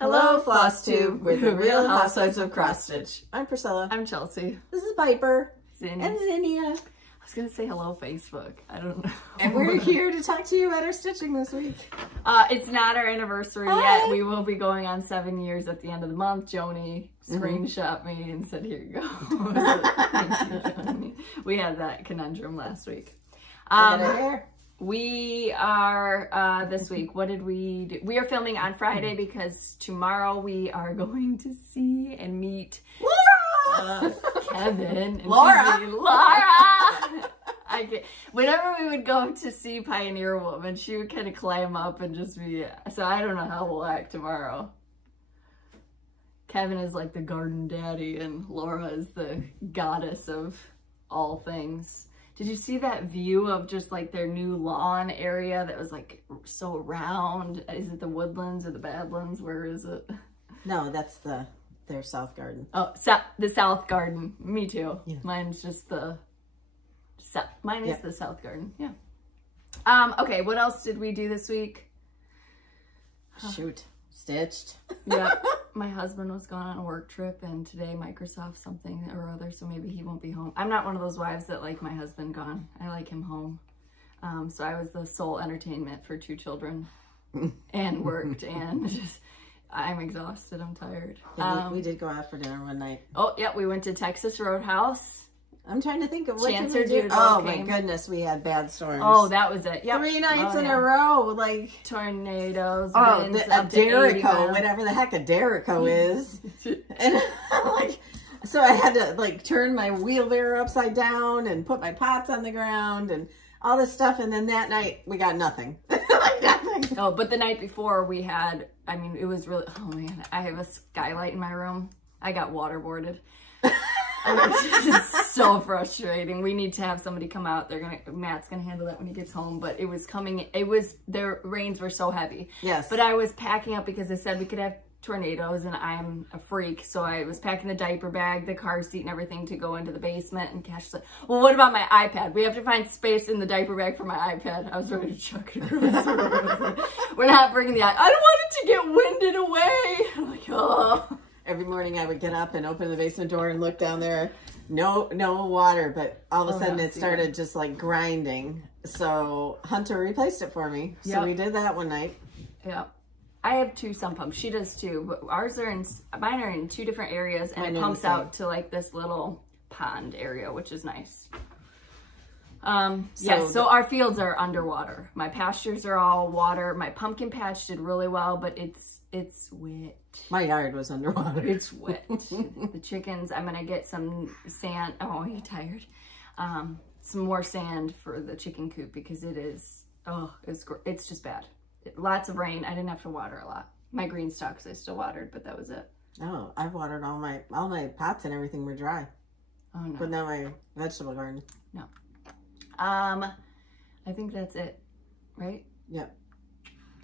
Hello, Flosstube. We're the Real Housewives of Cross Stitch. I'm Priscilla. I'm Chelsea. This is Piper. Zinni. And Zinnia. I was gonna say hello, Facebook. I don't know. And we're here to talk to you about our stitching this week. It's not our anniversary yet. We will be going on 7 years at the end of the month. Joni screenshot me and said, "Here you go." Thank you, Joni. We had that conundrum last week. We are, this week, what did we do? We are filming on Friday because tomorrow we are going to see and meet Laura! Kevin and Laura! Whenever we would go to see Pioneer Woman, she would kind of climb up and just be, so I don't know how we'll act tomorrow. Kevin is like the garden daddy and Laura is the goddess of all things. Did you see that view of just like their new lawn area that was like so round? Is it the Woodlands or the Badlands? Where is it? No, that's their south garden. Oh, the south garden. Me too. Yeah. Mine's just the mine is the south garden. Yeah. Okay, what else did we do this week? Shoot. Stitched. Yeah. My husband was gone on a work trip and today Microsoft something or other, so maybe he won't be home. I'm not one of those wives that like my husband gone. I like him home. So I was the sole entertainment for 2 children and worked and just, I'm exhausted. I'm tired. Yeah, we did go out for dinner one night. Oh, yeah. We went to Texas Roadhouse. I'm trying to think of what Chancer did we do. Oh my goodness, we had bad storms. Oh, that was it. Yeah, 3 nights in a row, like tornadoes. Oh, a Derico, whatever the heck a Derico is. And like, so I had to like turn my wheelbarrow upside down and put my pots on the ground and all this stuff. And then that night we got nothing. Like nothing. Oh, but the night before we had, I mean, it was really, oh man, I have a skylight in my room. I got waterboarded. It's just so frustrating. We need to have somebody come out. Matt's gonna handle that when he gets home, but it was coming, their rains were so heavy. Yes. But I was packing up because they said we could have tornadoes and I'm a freak. So I was packing the diaper bag, the car seat and everything to go into the basement, and Cash said, well, what about my iPad? We have to find space in the diaper bag for my iPad. I was ready to chuck it across the room. We're not bringing the iPad. I don't want it to get winded away. I'm like, oh. Every morning I would get up and open the basement door and look down there. No water, but all of a sudden it started just like grinding. So Hunter replaced it for me. So we did that one night. Yeah. I have 2 sump pumps. She does too, but mine are in 2 different areas and it pumps out to like this little pond area, which is nice. So our fields are underwater. My pastures are all water. My pumpkin patch did really well, but it's wet. My yard was underwater. It's wet. The chickens, I'm gonna get some sand. Oh, you tired? Some more sand for the chicken coop because it is, it's just bad. Lots of rain. I didn't have to water a lot. My green stalks I still watered, but that was it. Oh, I've watered all my pots and everything were dry. Oh no. But now my vegetable garden. No. I think that's it, right? Yep.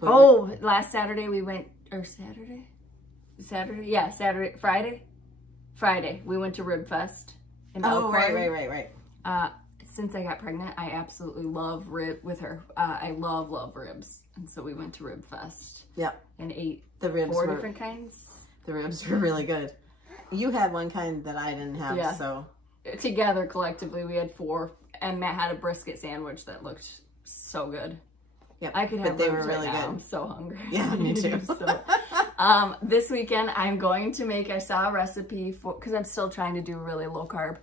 But last Saturday we went, or Friday, we went to Rib Fest in Elkhorn. Right. Since I got pregnant, I absolutely love with her. I love ribs. And so we went to Rib Fest. Yep. And ate the ribs 4 different kinds. The ribs were really good. You had one kind that I didn't have, so. Together, collectively, we had 4. And Matt had a brisket sandwich that looked so good. Yeah, I could have they were really good. I'm so hungry. Yeah, me too. This weekend I'm going to make, I saw a recipe for, because I'm still trying to do really low carb.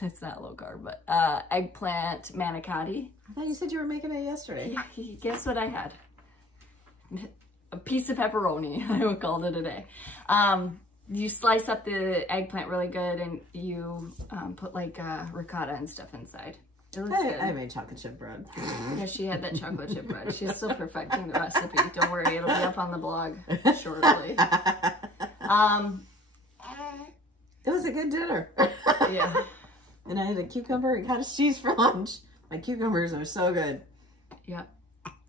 It's not low carb, but eggplant manicotti. I thought you said you were making it yesterday. Yeah, guess what I had? A piece of pepperoni, I called it a day. You slice up the eggplant really good and you put like ricotta and stuff inside. I made chocolate chip bread. Yeah, she had that chocolate chip bread. She's still perfecting the recipe. Don't worry, it'll be up on the blog shortly. It was a good dinner. Yeah. And I had a cucumber and cottage cheese for lunch. My cucumbers are so good. Yeah.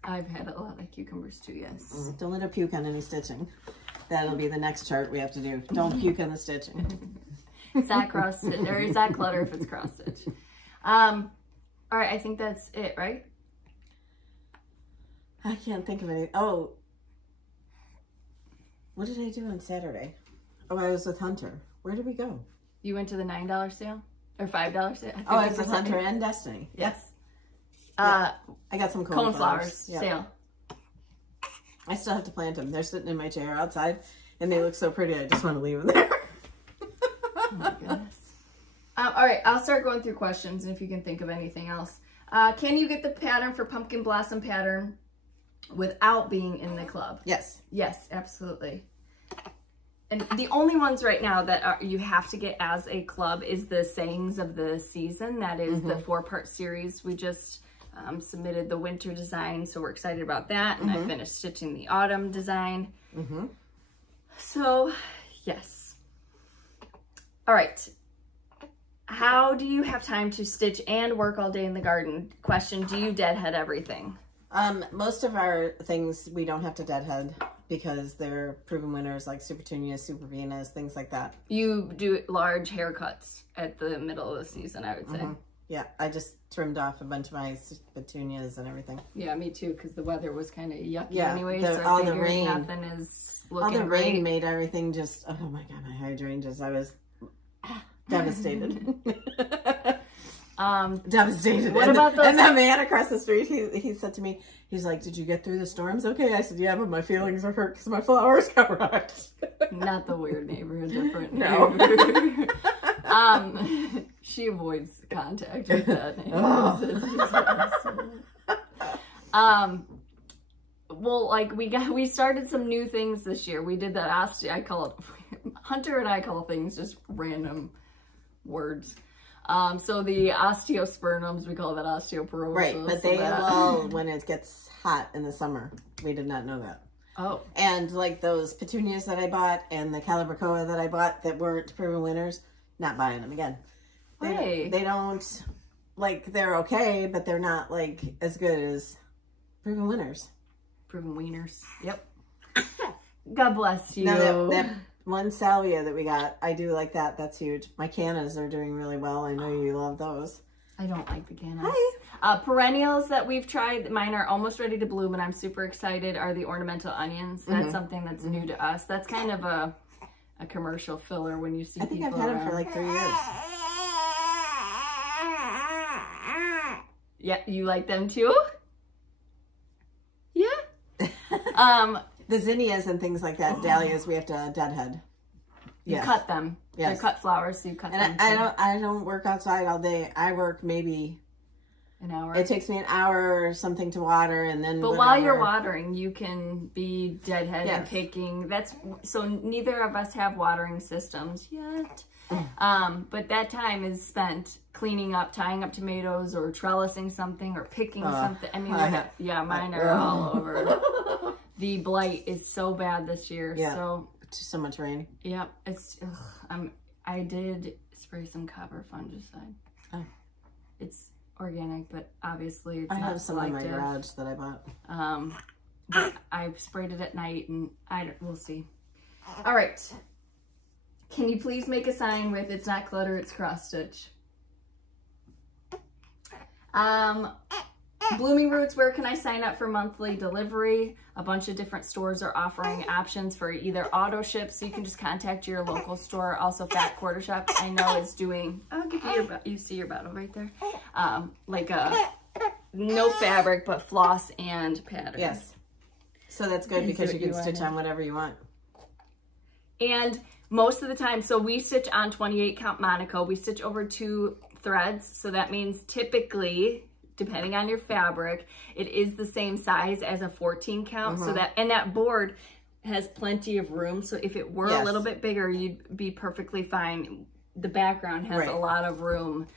I've had a lot of cucumbers too, yes. Don't let her puke on any stitching. That'll be the next chart we have to do. Don't puke on the stitching. It's not cross stitch, or is that clutter if it's cross stitch? All right, I think that's it, right? I can't think of any. Oh, What did I do on Saturday? Oh, I was with Hunter. Where did we go? You went to the $9 sale? Or $5 sale? I was with Hunter and Destiny. Yes. Yeah. I got some coneflowers sale. I still have to plant them. They're sitting in my chair outside, and they look so pretty. I just want to leave them there. Oh my goodness. All right, I'll start going through questions, and if you can think of anything else. Can you get the pattern for Pumpkin Blossom pattern without being in the club? Yes. Yes, absolutely. And the only ones right now that you have to get as a club is the Sayings of the Season. That is the 4-part series. We just submitted the winter design, so we're excited about that. And I finished stitching the autumn design. So, yes. All right. How do you have time to stitch and work all day in the garden? Question, do you deadhead everything? Most of our things we don't have to deadhead because they're proven winners, like Super Petunias, Super Venus, things like that. You do large haircuts at the middle of the season, I would say. Yeah, I just trimmed off a bunch of my petunias and everything. Yeah, me too, because the weather was kind of yucky anyway. So all the rain, nothing is looking all the great. rain made everything just, oh my God, my hydrangeas, I was devastated. Devastated. What about those? And that man across the street, he said to me, he's like, did you get through the storms? Okay. I said, yeah, but my feelings are hurt because my flowers got wrecked. Not the weird neighborhood, different neighborhood. She avoids contact with that well, like we started some new things this year. We did that Hunter and I call things just random words. So the osteospermums, we call that osteoporosis. Right, but they lull when it gets hot in the summer. We did not know that. Oh. And like those petunias that I bought and the calibrachoa that I bought that weren't proven winners, not buying them again. They don't, like, they're okay, but they're not, like, as good as proven winners. Proven wieners. Yep. God bless you. Now that one salvia that we got, I do like that. That's huge. My cannas are doing really well. I know you love those. I don't like the cannas. Hi. Perennials that we've tried, mine are almost ready to bloom, and I'm super excited, are the ornamental onions. That's something that's new to us. That's kind of a commercial filler when you see people I've had them for like 3 years. Yeah, you like them too? Yeah. The zinnias and things like that, dahlias, we have to deadhead. You cut them. Yes. They're cut flowers, so you cut them. I don't work outside all day. I work maybe an hour. It takes me an hour or something to water, and then. But while you're watering, you can be deadhead and picking. So neither of us have watering systems yet. But that time is spent cleaning up, tying up tomatoes, or trellising something, or picking something. I mean, mine are all over. The blight is so bad this year. Yeah. So so much rain. Yep. It's. I did spray some copper fungicide. Oh. It's organic, but obviously it's not not have some in my garage that I bought. But I sprayed it at night, and we'll see. All right. Can you please make a sign with "It's not clutter, it's cross stitch"? Blooming Roots, where can I sign up for monthly delivery? A bunch of different stores are offering options for either auto ship, so you can just contact your local store. Also, Fat Quarter Shop, I know, is doing, I'll give you you see your bottle right there. Like no fabric, but floss and pattern. Yes. So that's good because you can stitch on whatever you want. And most of the time, so we stitch on 28 count Monaco. We stitch over 2 threads. So that means typically, depending on your fabric, it is the same size as a 14 count. So that board has plenty of room. So if it were a little bit bigger, you'd be perfectly fine. The background has a lot of room,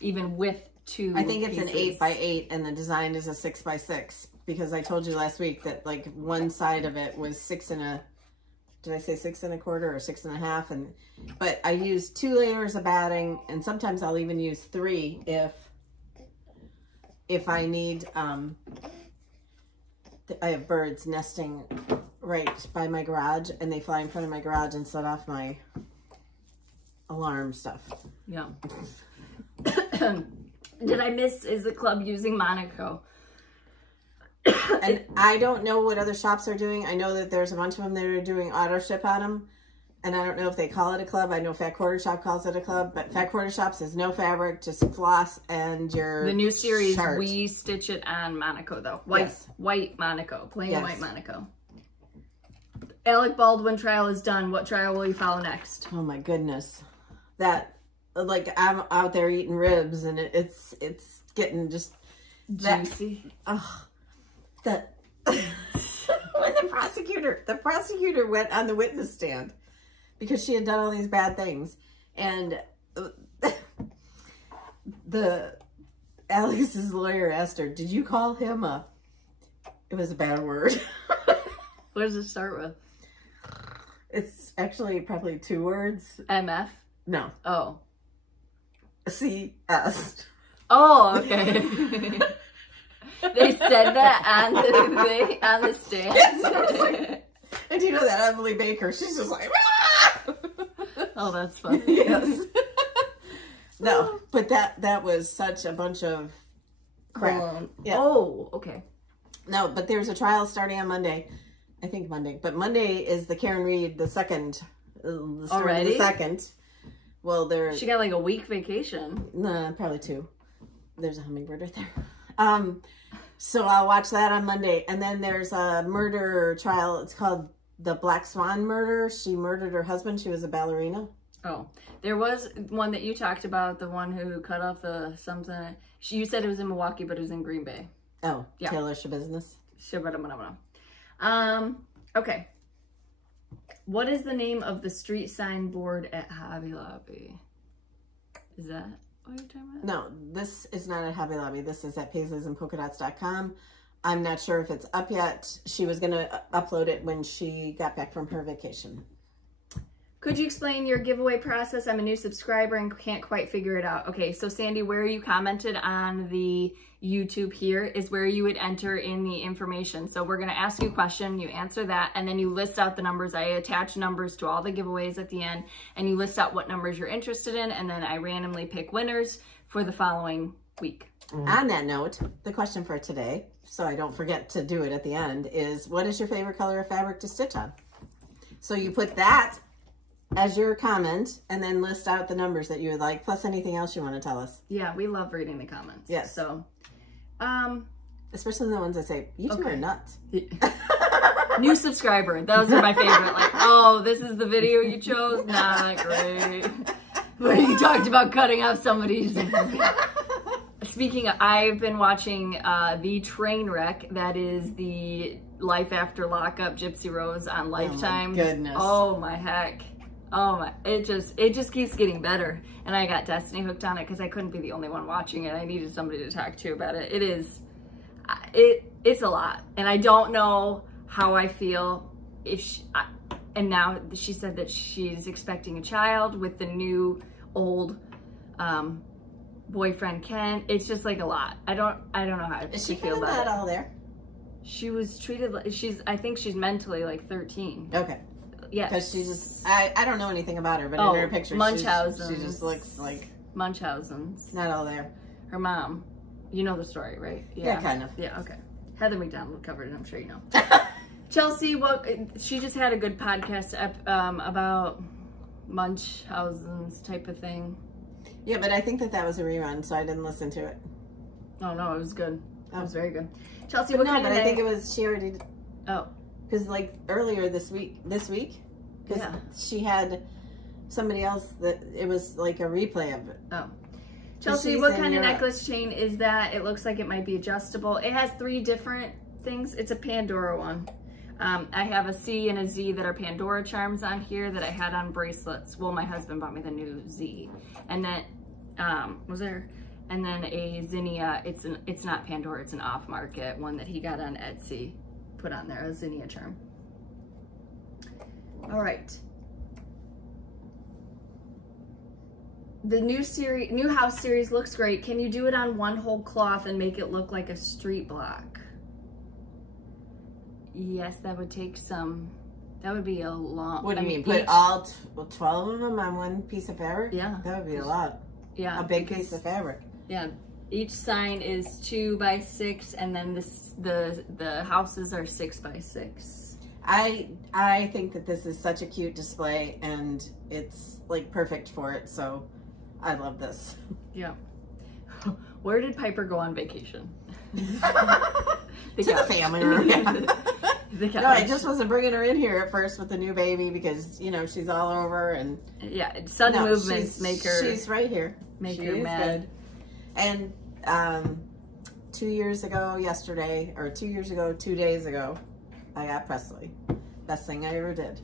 even with 2 I think it's pieces. an 8 by 8 and the design is a 6 by 6 because I told you last week that like one side of it was 6 1/4, or 6 1/2, but I use 2 layers of batting, and sometimes I'll even use 3 if I need. I have birds nesting right by my garage, and they fly in front of my garage and set off my alarm stuff. Yeah. Did I miss, is the club using Monaco? And I don't know what other shops are doing. I know that there's a bunch of them that are doing auto ship on them. And I don't know if they call it a club. I know Fat Quarter Shop calls it a club. But Fat Quarter Shop says no fabric, just floss and your The new series, shirt. we stitch it on Monaco, though. White Monaco. Plain white Monaco. Alec Baldwin trial is done. What trial will you follow next? Oh, my goodness. That, like, I'm out there eating ribs. And it's getting just... Juicy. When the prosecutor went on the witness stand because she had done all these bad things, and Alex's lawyer asked her, "Did you call him a?" It was a bad word. What does it start with? It's actually probably 2 words. MF? No. Oh. CS. Oh, okay. They said that on the stand. Yes, and you know that Emily Baker, she's just like, ah! Oh, that's funny. Yes. No, but that was such a bunch of crap. Yeah. Oh, okay. No, but there's a trial starting on Monday. I think Monday. But Monday is the Karen Reed, the second. Already? The second. Well, she got like a week vacation. No, probably 2. There's a hummingbird right there. So I'll watch that on Monday. And then there's a murder trial. It's called the Black Swan murder. She murdered her husband. She was a ballerina. Oh, there was one that you talked about, the one who cut off the something. You said it was in Milwaukee, but it was in Green Bay. Oh, yeah. Taylor Shabusiness. Okay. What is the name of the street sign board at Hobby Lobby? Is that what you're talking about? No, this is not at Hobby Lobby. This is at Paisley'sandPolkaDots.com. I'm not sure if it's up yet. She was going to upload it when she got back from her vacation. Could you explain your giveaway process? I'm a new subscriber and can't quite figure it out. Okay, so Sandy, where you commented on the YouTube here is where you would enter in the information. So we're gonna ask you a question, you answer that, and then you list out the numbers. I attach numbers to all the giveaways at the end, and you list out what numbers you're interested in, and then I randomly pick winners for the following week. On that note, the question for today, so I don't forget to do it at the end, is what is your favorite color of fabric to stitch on? So you put that as your comment, and then list out the numbers that you would like, plus anything else you want to tell us. Yeah, we love reading the comments. Yes. So, especially the ones that say, you two are nuts. New subscriber. Those are my favorite. Like, oh, this is the video you chose? Not great. Where you talked about cutting off somebody's... Speaking of, I've been watching the train wreck that is the Life After Lockup Gypsy Rose on Lifetime. Oh my goodness. Oh my heck. Oh my, it just keeps getting better. And I got Destiny hooked on it because I couldn't be the only one watching it. I needed somebody to talk to about it. It's a lot. And I don't know how I feel if and now she said that she's expecting a child with the new old boyfriend Ken. It's just like a lot. I don't know how is she feel about that it. all there? She was treated like I think she's mentally like 13. Okay. Yeah. Because she just, I don't know anything about her, but in her picture, she just looks like... Munchausen's. Not all there. Her mom. You know the story, right? Yeah, kind of. Yeah, okay. Heather McDonald covered it, I'm sure you know. Chelsea, she just had a good podcast about Munchausen's type of thing. Yeah, but I think that was a rerun, so I didn't listen to it. Oh, no, it was good. It was very good. Chelsea, but I think it was, she already... Oh. Because like earlier this week, because she had somebody else that it was like a replay of it. Oh. Chelsea, what kind of necklace chain is that? It looks like it might be adjustable. It has 3 different things. It's a Pandora one. I have a C and a Z that are Pandora charms on here that I had on bracelets. Well, my husband bought me the new Z. And then, and then a Zinnia, it's not Pandora, it's an off-market one that he got on Etsy. Put on there, a Zinnia charm. All right. The new house series looks great. Can you do it on one whole cloth and make it look like a street block? Yes, that would take some, that would be a long... What do you mean, put all 12 of them on one piece of fabric? Yeah. That would be a lot. Yeah. A big piece of fabric. Yeah. Each sign is 2 by 6, and then the houses are 6 by 6. I think that this is such a cute display, and it's like perfect for it. So I love this. Yeah. Where did Piper go on vacation? To the family room. Yeah. No, I just wasn't bringing her in here at first with the new baby because, you know, she's all over and... Yeah, sudden movements make her... She's right here. Make her mad. Good. And 2 years ago yesterday, or 2 years ago, 2 days ago, I got Presley. Best thing I ever did.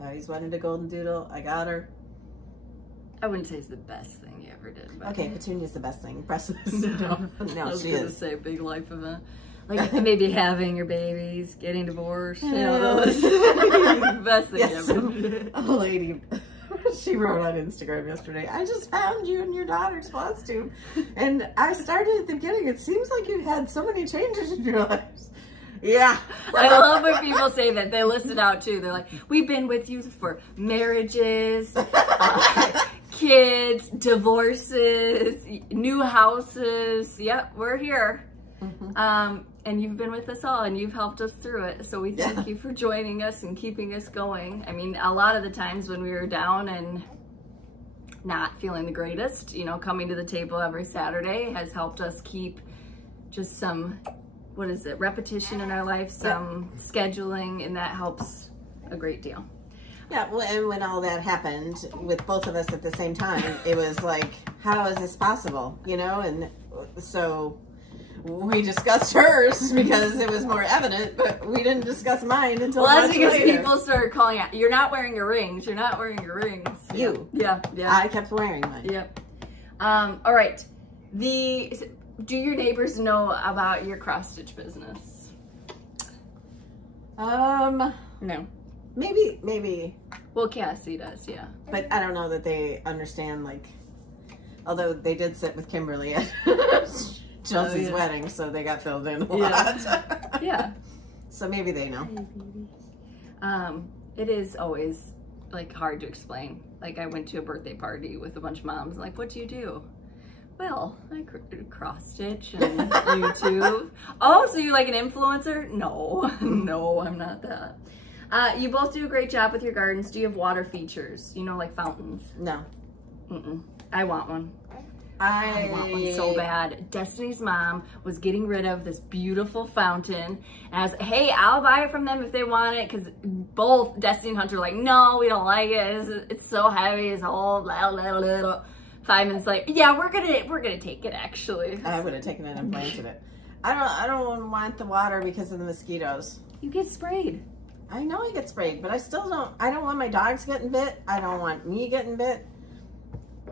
I always wanted a golden doodle. I got her. I wouldn't say it's the best thing you ever did. But... Okay, Petunia's the best thing. Presley's... No, no, I was she gonna is. say a big life event. Like maybe having your babies, getting divorced, you know, those best thing ever. A lady, she wrote on Instagram yesterday, I just found you and your daughter's Flosstube. And I started at the beginning, it seems like you've had so many changes in your lives. Yeah. I love when people say that. They list it out too. They're like, we've been with you for marriages, kids, divorces, new houses. Yep, we're here. And you've been with us all and you've helped us through it. So we thank you for joining us and keeping us going. I mean, a lot of the times when we were down and not feeling the greatest, you know, coming to the table every Saturday has helped us keep just some, what is it, repetition in our life, some scheduling, and that helps a great deal. Yeah, well, and when all that happened with both of us at the same time, it was like, how is this possible? You know, and so... we discussed hers because it was more evident, but we didn't discuss mine until well, that's because later. People started calling out, you're not wearing your rings, you're not wearing your rings. You. Yeah. I kept wearing mine. Yep. All right. Do your neighbors know about your cross-stitch business? No. Maybe. Well, Cassie does, yeah. But I don't know that they understand, like, although they did sit with Kimberly at Chelsea's wedding, so they got filled in a lot. Yeah. So maybe they know. It is always like hard to explain. Like I went to a birthday party with a bunch of moms. Like, what do you do? Well, I cross stitch and YouTube. Oh, so you're like an influencer? No, no, I'm not that. You both do a great job with your gardens. Do you have water features? You know, like fountains? No. I want one. I want one so bad. Destiny's mom was getting rid of this beautiful fountain, and I was like, hey, I'll buy it from them if they want it, because both Destiny and Hunter were like, no, we don't like it. It's so heavy. It's old. 5 minutes later, yeah, we're gonna take it. Actually, I would have taken it and planted it. I don't want the water because of the mosquitoes. You get sprayed. I know I get sprayed, but I still don't. I don't want my dogs getting bit. I don't want me getting bit.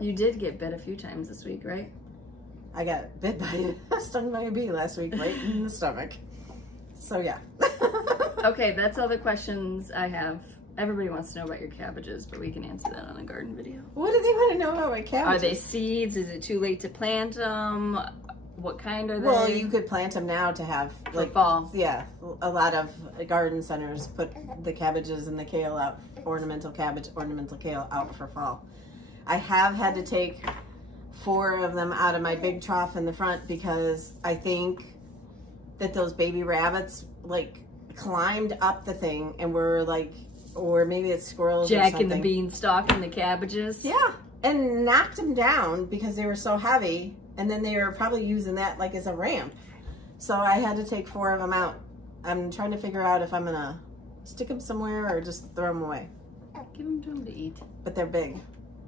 You did get bit a few times this week, right? I got bit by, stung by a bee last week, right in the stomach. So yeah. Okay, that's all the questions I have. Everybody wants to know about your cabbages, but we can answer that on a garden video. What do they want to know about my cabbages? Are they seeds? Is it too late to plant them? What kind are they? Well, you could plant them now to have, like, for fall. Yeah, a lot of garden centers put the cabbages and the kale out, ornamental cabbage, ornamental kale out for fall. I have had to take 4 of them out of my big trough in the front because I think that those baby rabbits like climbed up the thing and were like, or maybe it's squirrels or something. Jack and the beanstalk and the cabbages. Yeah, and knocked them down because they were so heavy, and then they were probably using that like as a ramp. So I had to take 4 of them out. I'm trying to figure out if I'm gonna stick them somewhere or just throw them away. Give them to them to eat. But they're big.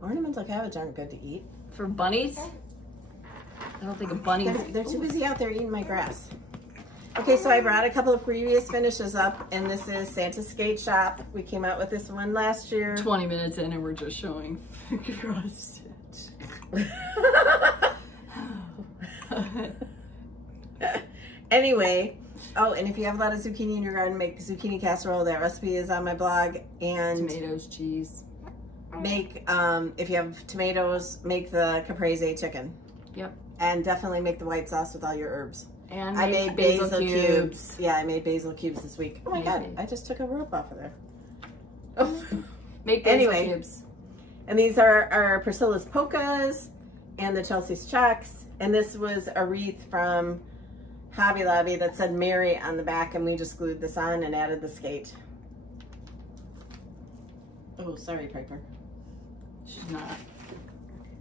Ornamental cabbage aren't good to eat. For bunnies? I don't think a bunny... They're too busy out there eating my grass. Okay, so I brought a couple of previous finishes up, and this is Santa's Skate Shop. We came out with this one last year. 20 minutes in and we're just showing cross stitch. Anyway, oh, and if you have a lot of zucchini in your garden, make zucchini casserole. That recipe is on my blog. And tomatoes, cheese. Make, if you have tomatoes, make the caprese chicken. Yep. And definitely make the white sauce with all your herbs. And I made basil cubes. Yeah, I made basil cubes this week. Oh my God, I just took a rope off of there. Oh. Make basil cubes. And these are Priscilla's polkas and the Chelsea's checks. And this was a wreath from Hobby Lobby that said Mary on the back, and we just glued this on and added the skate. Oh, sorry, Piper. She's not.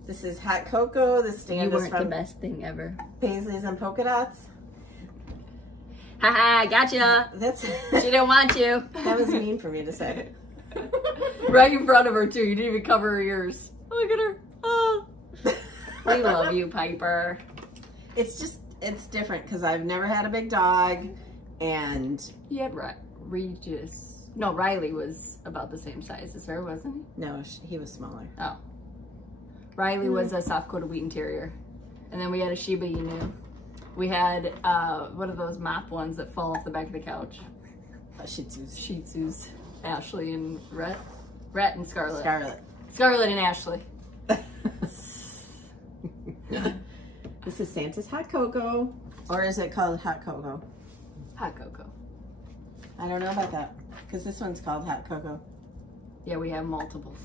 This is hot cocoa. This stand You is weren't from the best thing ever. Paisleys and Polka Dots. Haha, gotcha. That's She didn't want you. That was mean for me to say. Right in front of her too. You didn't even cover her ears. Look at her. Oh. We love you, Piper. It's different because I've never had a big dog, and You had Regis. No, Riley was about the same size as her, wasn't he? no, he was smaller. Oh. Riley was a soft-coated Wheaten Terrier. And then we had a Shiba Inu. We had, what are those mop ones that fall off the back of the couch? Shih Tzus. Shih Tzus. Ashley and Rhett. Rhett and Scarlett. Scarlet. Scarlett and Ashley. This is Santa's hot cocoa, or is it called hot cocoa? Hot cocoa. I don't know about that, because this one's called hot cocoa. Yeah, we have multiples.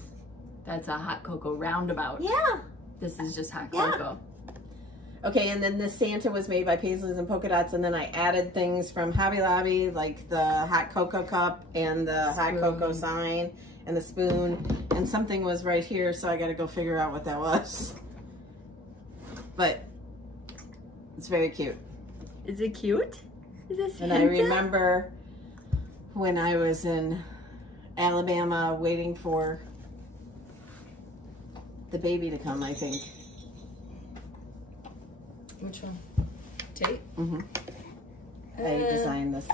That's a hot cocoa roundabout. Yeah. This is just hot Yeah. cocoa. Okay, and then this Santa was made by Paisleys and Polka Dots, and then I added things from Hobby Lobby, like the hot cocoa cup and the hot cocoa sign and the spoon, and something was right here, so I got to go figure out what that was. But it's very cute. Is it cute? Is it Santa? And I remember when I was in Alabama waiting for the baby to come, I think. Which one? Tate? Mm-hmm. I designed this.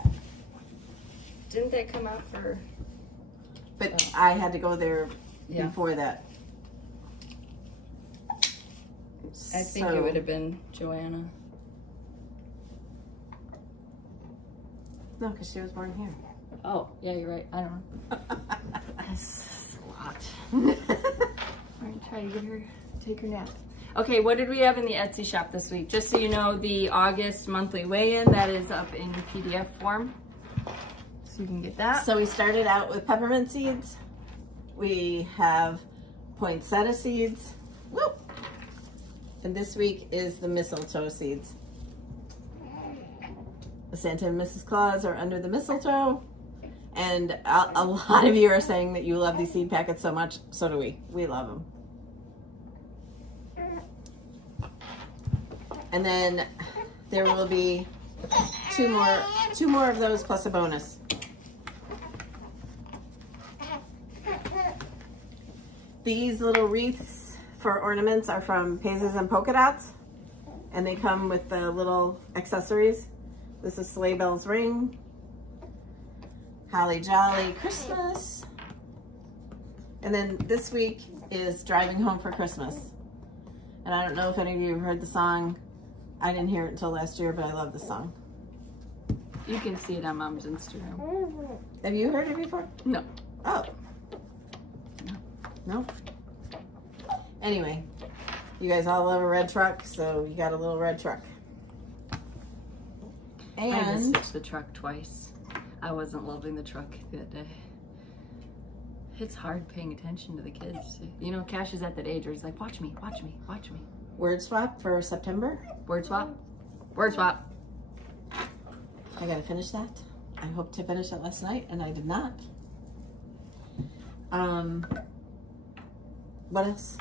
Didn't that come out for... But I had to go there before that. I think it would have been Joanna. No, because she was born here. Oh, yeah, you're right. I don't know. That's a lot. I'm going to try to get her, take her nap. Okay, what did we have in the Etsy shop this week? Just so you know, the August monthly weigh-in, that is up in PDF form. So you can get that. So we started out with peppermint seeds. We have poinsettia seeds. Whoop! And this week is the mistletoe seeds. The Santa and Mrs. Claus are under the mistletoe. And a lot of you are saying that you love these seed packets so much. So do we. We love them. And then there will be two more of those plus a bonus. These little wreaths for ornaments are from Paisleys and Polka Dots, and they come with the little accessories. This is Sleigh Bells Ring, Holly Jolly Christmas, and then this week is Driving Home for Christmas. And I don't know if any of you have heard the song. I didn't hear it until last year, but I love the song. You can see it on Mom's Instagram. Have you heard it before? No. Oh. No? Anyway, you guys all love a red truck, so you got a little red truck. I had to And switch the truck twice. I wasn't loving the truck that day. It's hard paying attention to the kids. You know, Cash is at that age where he's like, watch me, watch me, watch me. word swap for September. Word swap? Word swap. I gotta finish that. I hoped to finish it last night, and I did not. What else?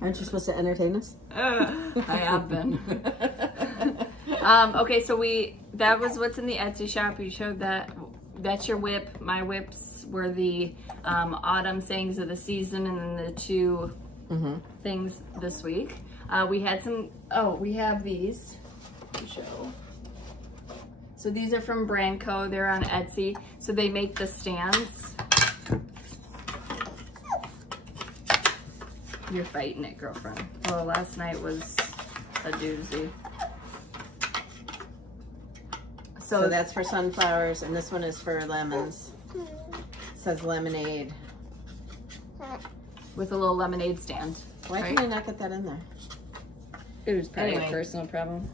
Aren't you supposed to entertain us? I have been. Okay, so that was what's in the Etsy shop. You showed that. That's your whip. My whips were the autumn sayings of the season, and then the two things this week. We had some, we have these to show. So these are from Brandco. They're on Etsy. So they make the stands. You're fighting it, girlfriend. Oh, last night was a doozy. So that's for sunflowers, and this one is for lemons. It says lemonade. With a little lemonade stand. Why can I not get that in there? It was probably Anyway. a personal problem.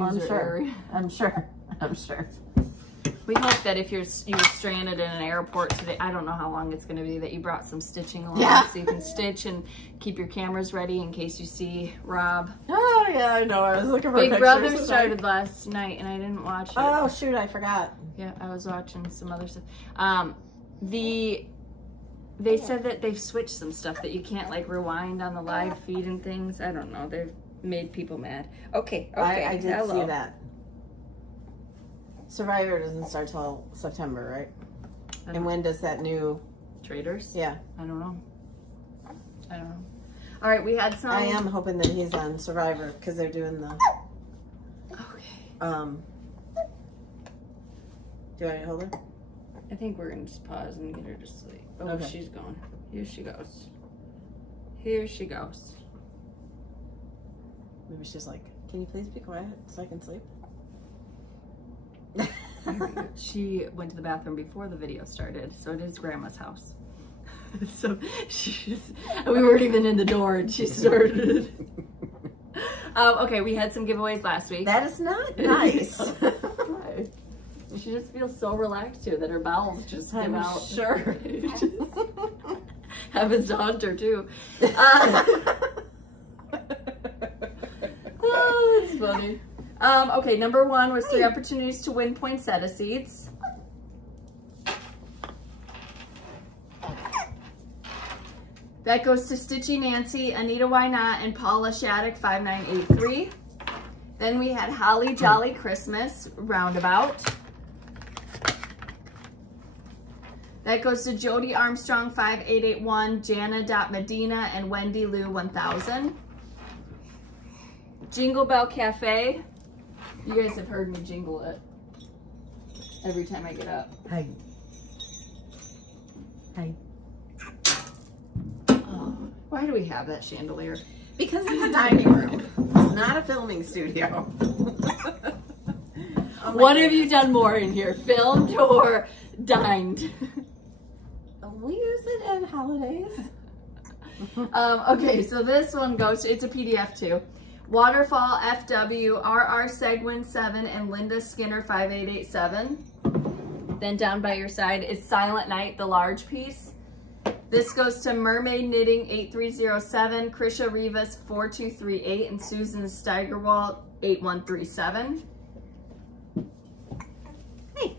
I'm sure. I'm sure. I'm sure. We hope that if you were stranded in an airport today, I don't know how long it's going to be, that you brought some stitching along so you can stitch and keep your cameras ready in case you see Rob. Oh, yeah, I know. I was looking for Big pictures. Brother started last night and I didn't watch it. Oh, shoot, I forgot. Yeah, I was watching some other stuff. They said that they've switched some stuff, that you can't like rewind on the live feed and things. I don't know. They've made people mad. Okay. I did see that. Survivor doesn't start till September, right? And when does that new... Traders? Yeah. I don't know. All right, we had some... I am hoping that he's on Survivor because they're doing the... Okay. Do I hold her? I think we're going to just pause and get her to sleep. Oh, okay. She's gone. Here she goes. Here she goes. Maybe she's like, can you please be quiet so I can sleep? She went to the bathroom before the video started, so it is Grandma's house. So we weren't even in the door and she started. Okay, we had some giveaways last week. That is not nice. She just feels so relaxed here that her bowels just came out. Sure. Happens to Hunter too. Oh, that's funny. Okay, number 1 was 3 opportunities to win poinsettia seeds. That goes to Stitchy Nancy, Anita Why Not, and Paula Shattuck 5983. Then we had Holly Jolly Christmas Roundabout. That goes to Jody Armstrong 5881, Jana.Medina, and Wendy Lou 1000. Jingle Bell Cafe. You guys have heard me jingle it every time I get up. Hi. Hi. Oh, why do we have that chandelier? Because it's a dining room. It's not a filming studio. Oh, what have you done more in here? Filmed or dined? We use it at holidays. Okay, so this one goes to, it's a PDF too. Waterfall FW, RR Seguin 7, and Linda Skinner 5887. Then down by your side is Silent Night, the large piece. This goes to Mermaid Knitting 8307, Krisha Rivas 4238, and Susan Steigerwald 8137. Hey.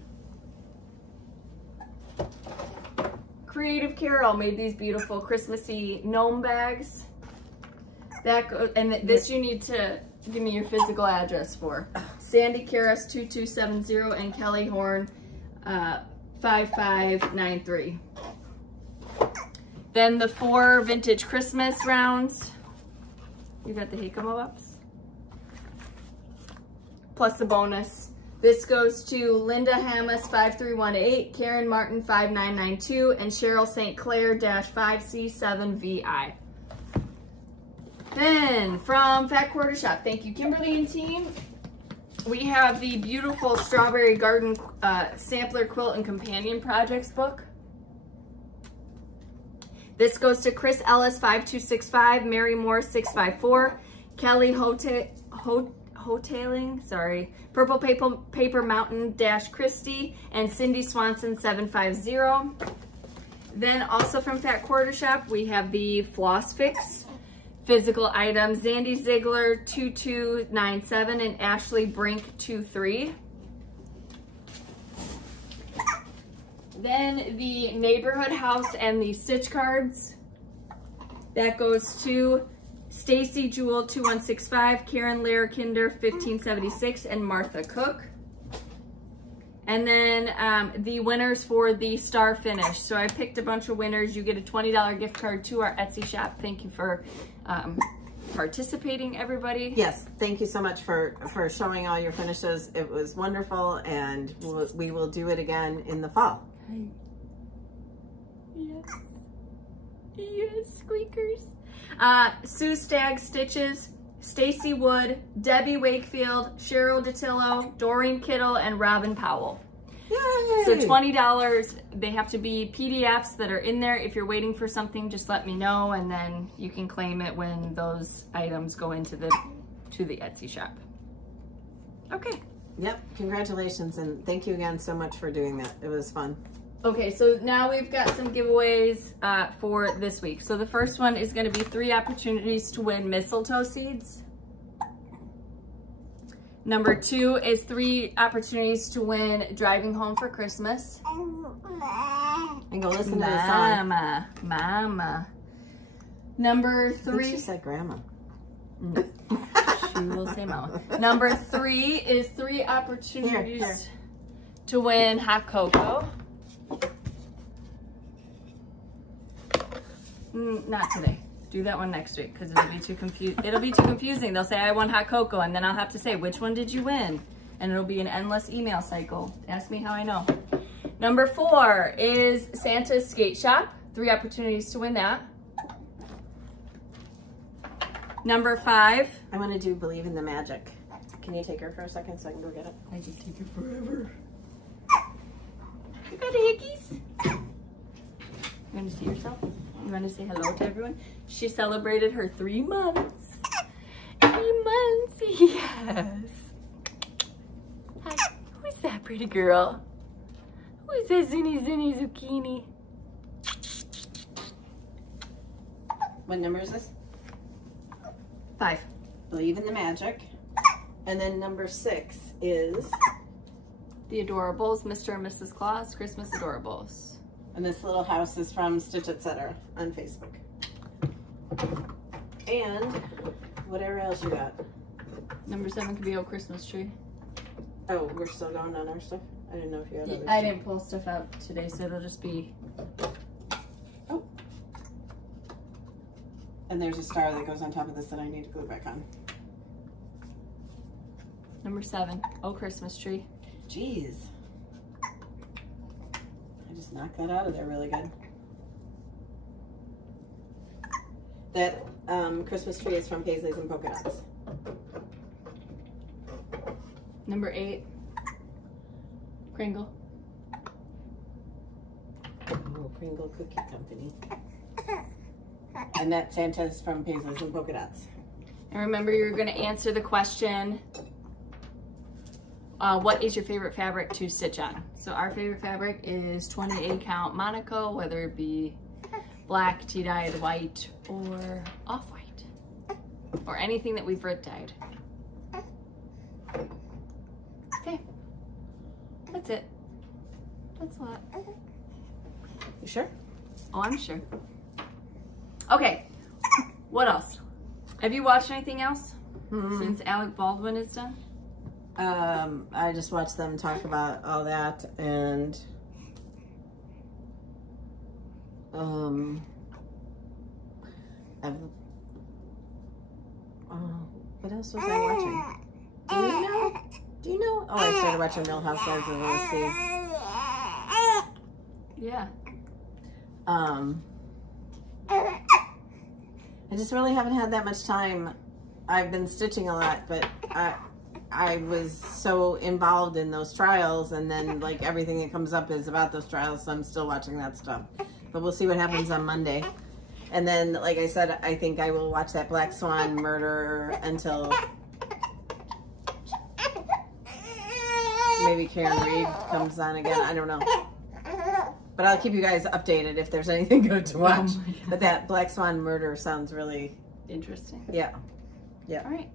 Creative Carol made these beautiful Christmassy gnome bags. That goes, and this you need to give me your physical address for. Sandy Karras 2270 and Kelly Horn 5593. Then the 4 vintage Christmas rounds. You got the Hakama Ups. Plus the bonus. This goes to Linda Hammas 5318, Karen Martin 5992, and Cheryl St. Clair 5C7VI. Then from Fat Quarter Shop, thank you Kimberly and team. We have the beautiful Strawberry Garden Sampler Quilt and Companion Projects book. This goes to Chris Ellis 5265, Mary Moore 654, Kelly Hoteling, sorry, Purple Paper Mountain Christie, and Cindy Swanson 750. Then also from Fat Quarter Shop, we have the Floss Fix physical items, Zandy Ziegler 2297 and Ashley Brink 23. Then the Neighborhood House and the Stitch Cards. That goes to Stacy Jewell 2165, Karen Kinder 1576, and Martha Cook. And then the winners for the Star Finish. So I picked a bunch of winners. You get a $20 gift card to our Etsy shop. Thank you for participating, everybody. Yes, thank you so much for showing all your finishes. It was wonderful, and we will do it again in the fall. Yes. Yes, squeakers. Sue Stagg Stitches, Stacy Wood, Debbie Wakefield, Cheryl Datillo, Doreen Kittle, and Robin Powell. Yay! So $20. They have to be PDFs that are in there. If you're waiting for something, just let me know, and then you can claim it when those items go into the Etsy shop. Okay. Yep, congratulations, and thank you again so much for doing that. It was fun. Okay, so now we've got some giveaways for this week. So the first one is going to be 3 opportunities to win mistletoe seeds. Number 2 is 3 opportunities to win driving home for Christmas. And go listen to the song. Mama. Number 3. I think she said grandma. She will say mama. Number 3 is 3 opportunities to win hot cocoa. Not today. Do that one next week because it'll be too confusing. They'll say I won hot cocoa and then I'll have to say which one did you win, and it'll be an endless email cycle. Ask me how I know. Number 4 is Santa's skate shop. 3 opportunities to win that. Number 5. I want to do Believe in the Magic. Can you take her for a second so I can go get it? I can take it forever. You got hickeys? You want to see yourself? You want to say hello to everyone? She celebrated her 3 months. 3 months, yes. Hi, who's that pretty girl? Who's that Zinny Zucchini? What number is this? 5. Believe in the Magic. And then number 6 is The Adorables, Mr. and Mrs. Claus, Christmas Adorables. And this little house is from Stitch Etc. on Facebook. And whatever else you got. Number 7 could be a Christmas tree. Oh, we're still going on our stuff? I didn't know if you had other I stuff. didn't pull stuff out today, so it'll just be... Oh. And there's a star that goes on top of this that I need to glue back on. Number 7, oh Christmas tree. Jeez. I just knocked that out of there really good. That Christmas tree is from Paisleys and Polka Dots. Number 8, Kringle. Oh, Kringle Cookie Company. And that Santa's from Paisleys and Polka Dots. And remember, you're going to answer the question, what is your favorite fabric to stitch on? So our favorite fabric is 28 count Monaco, whether it be black, tea-dyed, white, or off-white, or anything that we've rip-dyed. Okay, that's it. That's a lot. You sure? Oh, I'm sure. Okay, what else? Have you watched anything else since Alec Baldwin is done? I just watched them talk about all that, and what else was I watching? Do you know? Do you know? Oh, I started watching Real Housewives of OC. Yeah. I just really haven't had that much time. I've been stitching a lot, but I was so involved in those trials, and then like everything that comes up is about those trials, so I'm still watching that stuff. But we'll see what happens on Monday. And then, like I said, I think I will watch that Black Swan murder until maybe Karen Reed comes on again. I don't know. But I'll keep you guys updated if there's anything good to watch. Oh, but that Black Swan murder sounds really interesting. Yeah. Yeah. All right.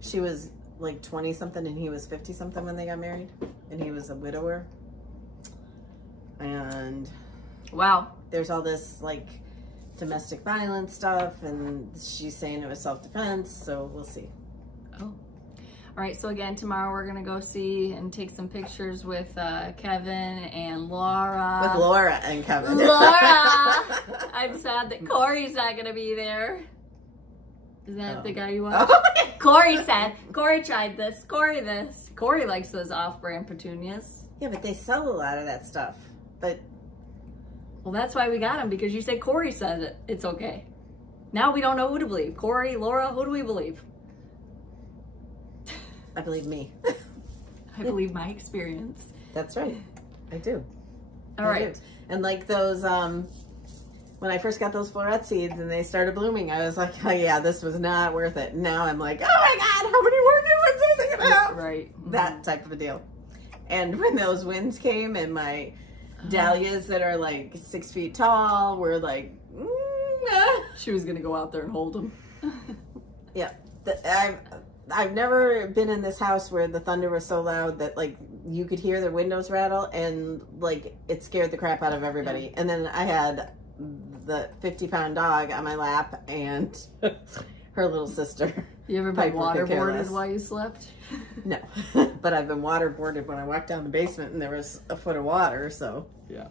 She was like 20 something and he was 50 something when they got married, and he was a widower. And wow, there's all this like domestic violence stuff, and she's saying it was self-defense, so we'll see. Oh. All right, so again, tomorrow we're gonna go see and take some pictures with Kevin and Laura. With Laura and Kevin. Laura! I'm sad that Corey's not gonna be there. Is that the guy you want? Oh. Corey said, Corey tried this, Corey this. Corey likes those off-brand petunias. Yeah, but they sell a lot of that stuff. But well, that's why we got him, because you said Corey said it. It's okay. Now we don't know who to believe. Corey, Laura, who do we believe? I believe me. I believe my experience. That's right. I do. All right. And like those when I first got those floret seeds and they started blooming, I was like, oh yeah, this was not worth it. Now I'm like, oh my God, how many more new ones are they gonna have? Right. That type of a deal. And when those winds came and my dahlias that are like 6 feet tall were like, she was gonna go out there and hold them. Yeah. I've never been in this house where the thunder was so loud that like you could hear the windows rattle and like it scared the crap out of everybody. Yeah. And then I had the 50-pound dog on my lap and her little sister. You ever been waterboarded while you slept? No, but I've been waterboarded when I walked down the basement and there was a foot of water. So yeah,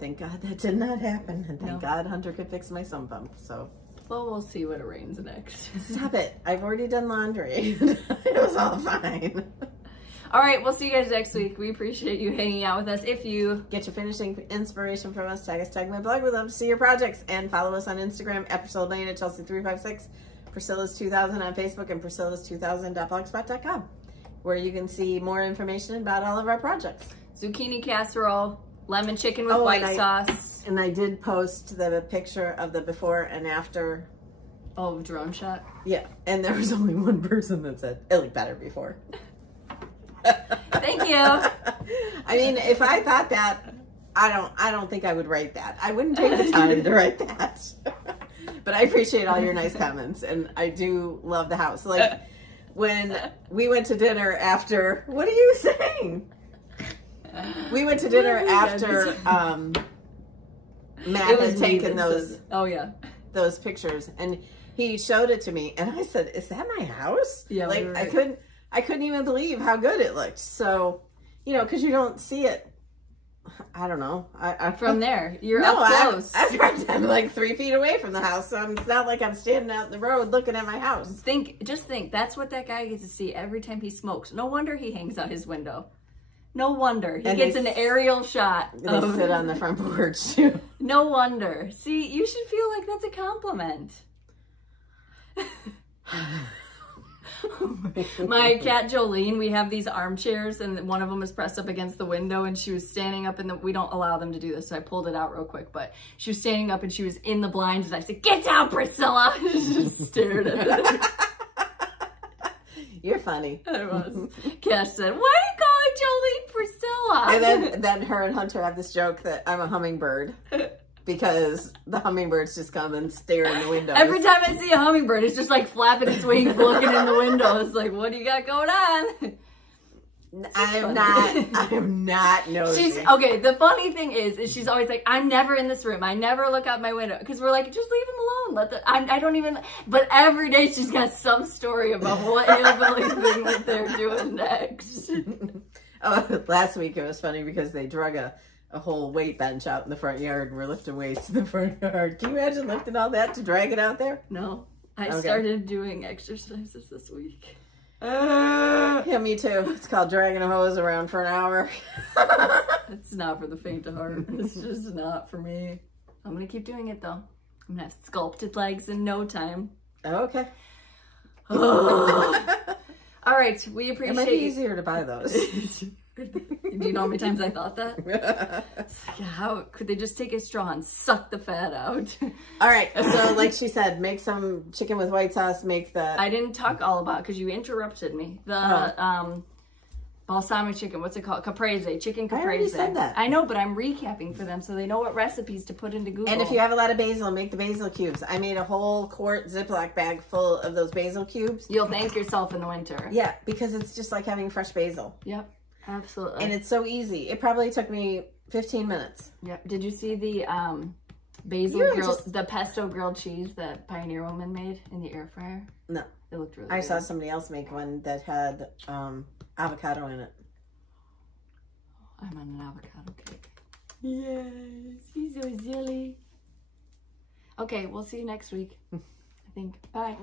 thank God that did not happen, and thank God Hunter could fix my sump pump. So. Well, we'll see what it rains next. Stop it. I've already done laundry. It was all fine. All right, we'll see you guys next week. We appreciate you hanging out with us. If you get your finishing inspiration from us, tag my blog. We'd love to see your projects. And follow us on Instagram at Priscilla Lane at Chelsea356, Priscilla's 2000 on Facebook, and Priscilla's2000.blogspot.com, where you can see more information about all of our projects. Zucchini casserole, lemon chicken with white sauce. And I did post the picture of the before and after. Oh, drone shot? Yeah, and there was only one person that said, it looked better before. Thank you. I mean, if I thought that, I don't think I would write that. I wouldn't take the time to write that. But I appreciate all your nice comments, and I do love the house. Like, when we went to dinner after, what are you saying? We went to dinner after Matt had taken those. Oh yeah, those pictures, and he showed it to me, and I said, "Is that my house?" Yeah, like I couldn't even believe how good it looked. So, you know, because you don't see it. I don't know. From there, you're up close. I'm like 3 feet away from the house, so it's not like I'm standing out in the road looking at my house. Just think. That's what that guy gets to see every time he smokes. No wonder he hangs out his window. No wonder. He gets an aerial shot. They sit on the front porch, too. No wonder. See, you should feel like that's a compliment. My cat Jolene, we have these armchairs, and one of them is pressed up against the window, and she was standing up in the, we don't allow them to do this, so I pulled it out real quick, but she was standing up and she was in the blinds, and I said, "Get down, Priscilla!" She just stared at her. You're funny. I was. Cash said, "Why are you calling Jolene Priscilla?" And then her and Hunter have this joke that I'm a hummingbird because the hummingbirds just come and stare in the window. Every time I see a hummingbird, it's just like flapping its wings, looking in the window. It's like, what do you got going on? I am not noticing. Okay, the funny thing is she's always like, "I'm never in this room. I never look out my window." Because we're like, just leave him alone. I don't even, but every day she's got some story about what hillbilly thing that they're doing next. Oh, last week it was funny because they drug a whole weight bench out in the front yard and we're lifting weights in the front yard. Can you imagine lifting all that to drag it out there? No. I started doing exercises this week. Yeah, me too. It's called dragging a hose around for an hour. It's not for the faint of heart. It's just not for me. I'm going to keep doing it though. I'm going to have sculpted legs in no time. Okay. All right. We appreciate it. Might be easier to buy those. Do you know how many times I thought that? How could they just take a straw and suck the fat out? All right. So like she said, make some chicken with white sauce. Make the... I didn't talk all about, because you interrupted me. The balsamic chicken. What's it called? Caprese. Chicken caprese. I already said that. I know, but I'm recapping for them so they know what recipes to put into Google. And if you have a lot of basil, make the basil cubes. I made a whole quart Ziploc bag full of those basil cubes. You'll thank yourself in the winter. Yeah, because it's just like having fresh basil. Yep. Absolutely. And it's so easy. It probably took me 15 minutes. Yep. Did you see the the pesto grilled cheese that Pioneer Woman made in the air fryer? No. It looked really good. I saw good. somebody else make one that had avocado in it. I'm on an avocado cake. Yes. She's so silly. Okay, we'll see you next week. I think. Bye.